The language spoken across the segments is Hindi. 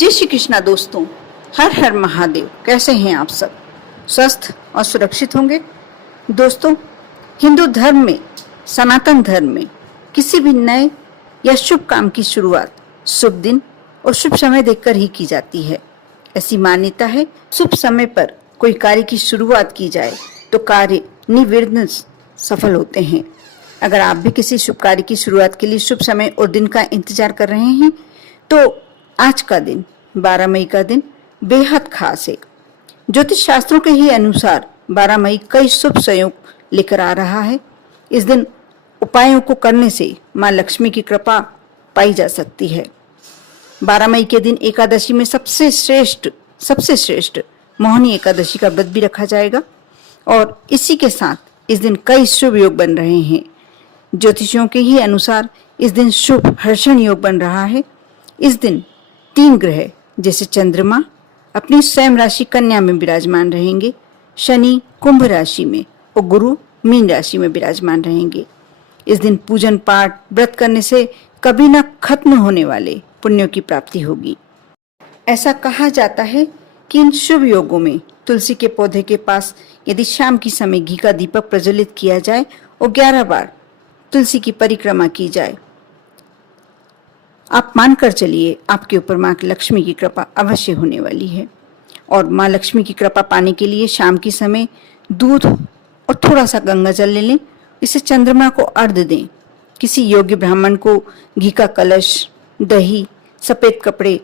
जय श्री कृष्णा दोस्तों, हर हर महादेव। कैसे हैं आप सब? स्वस्थ और सुरक्षित होंगे। दोस्तों, हिंदू धर्म में, सनातन धर्म में किसी भी नए या शुभ काम की शुरुआत शुभ दिन और शुभ समय देखकर ही की जाती है। ऐसी मान्यता है, शुभ समय पर कोई कार्य की शुरुआत की जाए तो कार्य निर्विघ्न सफल होते हैं। अगर आप भी किसी शुभ कार्य की शुरुआत के लिए शुभ समय और दिन का इंतजार कर रहे हैं तो आज का दिन 12 मई का दिन बेहद खास है। ज्योतिष शास्त्रों के ही अनुसार 12 मई कई शुभ संयोग लेकर आ रहा है। इस दिन उपायों को करने से मां लक्ष्मी की कृपा पाई जा सकती है। 12 मई के दिन एकादशी में सबसे श्रेष्ठ मोहिनी एकादशी का व्रत भी रखा जाएगा और इसी के साथ इस दिन कई शुभ योग बन रहे हैं। ज्योतिषियों के ही अनुसार इस दिन शुभ हर्षण योग बन रहा है। इस दिन 3 ग्रह जैसे चंद्रमा अपनी स्वयं राशि कन्या में विराजमान रहेंगे, शनि कुंभ राशि में और गुरु मीन राशि में विराजमान रहेंगे। इस दिन पूजन पाठ व्रत करने से कभी न खत्म होने वाले पुण्यों की प्राप्ति होगी। ऐसा कहा जाता है कि इन शुभ योगों में तुलसी के पौधे के पास यदि शाम की समय घी का दीपक प्रज्वलित किया जाए और 11 बार तुलसी की परिक्रमा की जाए, आप मानकर चलिए आपके ऊपर मां लक्ष्मी की कृपा अवश्य होने वाली है। और मां लक्ष्मी की कृपा पाने के लिए शाम के समय दूध और थोड़ा सा गंगा जल ले लें। इसे चंद्रमा को अर्घ्य दें। किसी योग्य ब्राह्मण को घी का कलश, दही, सफेद कपड़े,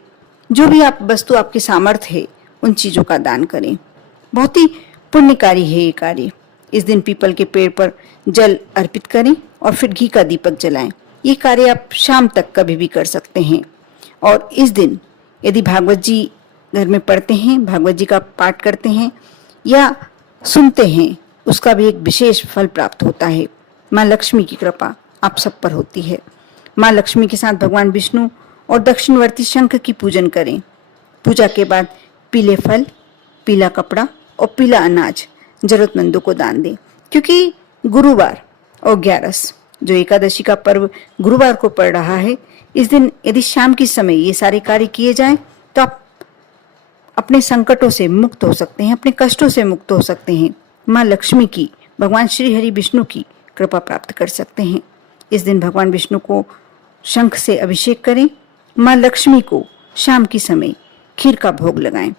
जो भी आप वस्तु आपके सामर्थ्य है उन चीजों का दान करें। बहुत ही पुण्यकारी है ये कार्य। इस दिन पीपल के पेड़ पर जल अर्पित करें और फिर घी का दीपक जलाएं। ये कार्य आप शाम तक कभी भी कर सकते हैं। और इस दिन यदि भागवत जी घर में पढ़ते हैं, भागवत जी का पाठ करते हैं या सुनते हैं, उसका भी एक विशेष फल प्राप्त होता है। माँ लक्ष्मी की कृपा आप सब पर होती है। माँ लक्ष्मी के साथ भगवान विष्णु और दक्षिणवर्ती शंख की पूजन करें। पूजा के बाद पीले फल, पीला कपड़ा और पीला अनाज जरूरतमंदों को दान दें। क्योंकि गुरुवार और 11 जो एकादशी का पर्व गुरुवार को पड़ रहा है, इस दिन यदि शाम के समय ये सारे कार्य किए जाएं तो आप अपने संकटों से मुक्त हो सकते हैं, अपने कष्टों से मुक्त हो सकते हैं। माँ लक्ष्मी की, भगवान श्री हरि विष्णु की कृपा प्राप्त कर सकते हैं। इस दिन भगवान विष्णु को शंख से अभिषेक करें। माँ लक्ष्मी को शाम के समय खीर का भोग लगाएं।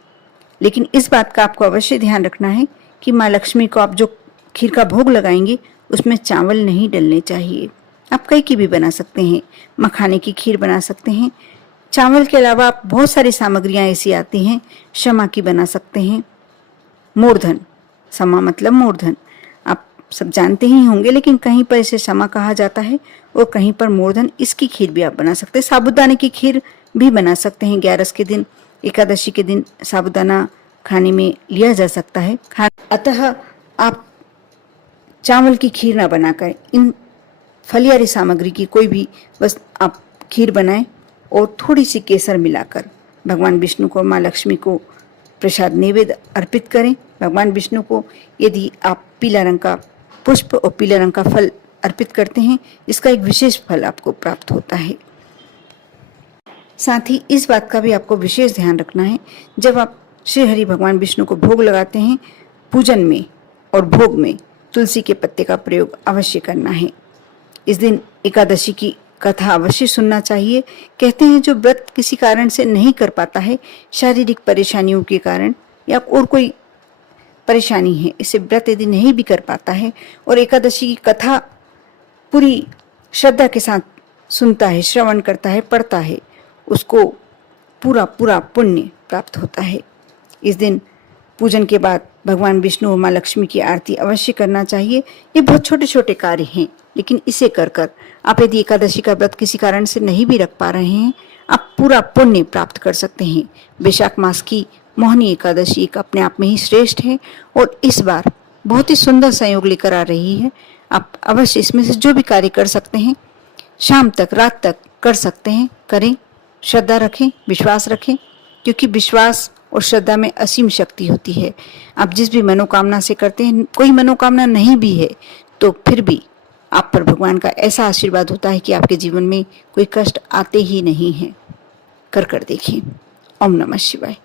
लेकिन इस बात का आपको अवश्य ध्यान रखना है कि माँ लक्ष्मी को आप जो खीर का भोग लगाएंगे उसमें चावल नहीं डलने चाहिए। आप कई की भी बना सकते हैं, मखाने की खीर बना सकते हैं। चावल के अलावा आप बहुत सारी सामग्रियां ऐसी आती हैं, क्षमा की बना सकते हैं। मूर्धन, समा मतलब मूर्धन, आप सब जानते ही होंगे, लेकिन कहीं पर इसे समा कहा जाता है और कहीं पर मूर्धन। इसकी खीर भी आप बना सकते हैं। साबूदाने की खीर भी बना सकते हैं। 11 के दिन, एकादशी के दिन साबूदाना खाने में लिया जा सकता है। अतः आप चावल की खीर ना बनाकर इन फलियारी सामग्री की कोई भी बस आप खीर बनाएं और थोड़ी सी केसर मिलाकर भगवान विष्णु को, माँ लक्ष्मी को प्रसाद नैवेद्य अर्पित करें। भगवान विष्णु को यदि आप पीला रंग का पुष्प और पीला रंग का फल अर्पित करते हैं, इसका एक विशेष फल आपको प्राप्त होता है। साथ ही इस बात का भी आपको विशेष ध्यान रखना है, जब आप श्री हरि भगवान विष्णु को भोग लगाते हैं, पूजन में और भोग में तुलसी के पत्ते का प्रयोग अवश्य करना है। इस दिन एकादशी की कथा अवश्य सुनना चाहिए। कहते हैं जो व्रत किसी कारण से नहीं कर पाता है, शारीरिक परेशानियों के कारण या और कोई परेशानी है, इसे व्रत यदि नहीं भी कर पाता है और एकादशी की कथा पूरी श्रद्धा के साथ सुनता है, श्रवण करता है, पढ़ता है, उसको पूरा पुण्य प्राप्त होता है। इस दिन पूजन के बाद भगवान विष्णु और माँ लक्ष्मी की आरती अवश्य करना चाहिए। ये बहुत छोटे छोटे कार्य हैं, लेकिन इसे कर आप यदि एकादशी का व्रत किसी कारण से नहीं भी रख पा रहे हैं, आप पूरा पुण्य प्राप्त कर सकते हैं। वैशाख मास की मोहिनी एकादशी एक अपने आप में ही श्रेष्ठ है और इस बार बहुत ही सुंदर संयोग लेकर आ रही है। आप अवश्य इसमें से जो भी कार्य कर सकते हैं, शाम तक, रात तक कर सकते हैं, करें। श्रद्धा रखें, विश्वास रखें, क्योंकि विश्वास और श्रद्धा में असीम शक्ति होती है। आप जिस भी मनोकामना से करते हैं, कोई मनोकामना नहीं भी है तो फिर भी आप पर भगवान का ऐसा आशीर्वाद होता है कि आपके जीवन में कोई कष्ट आते ही नहीं हैं। कर देखिए। ओम नमः शिवाय।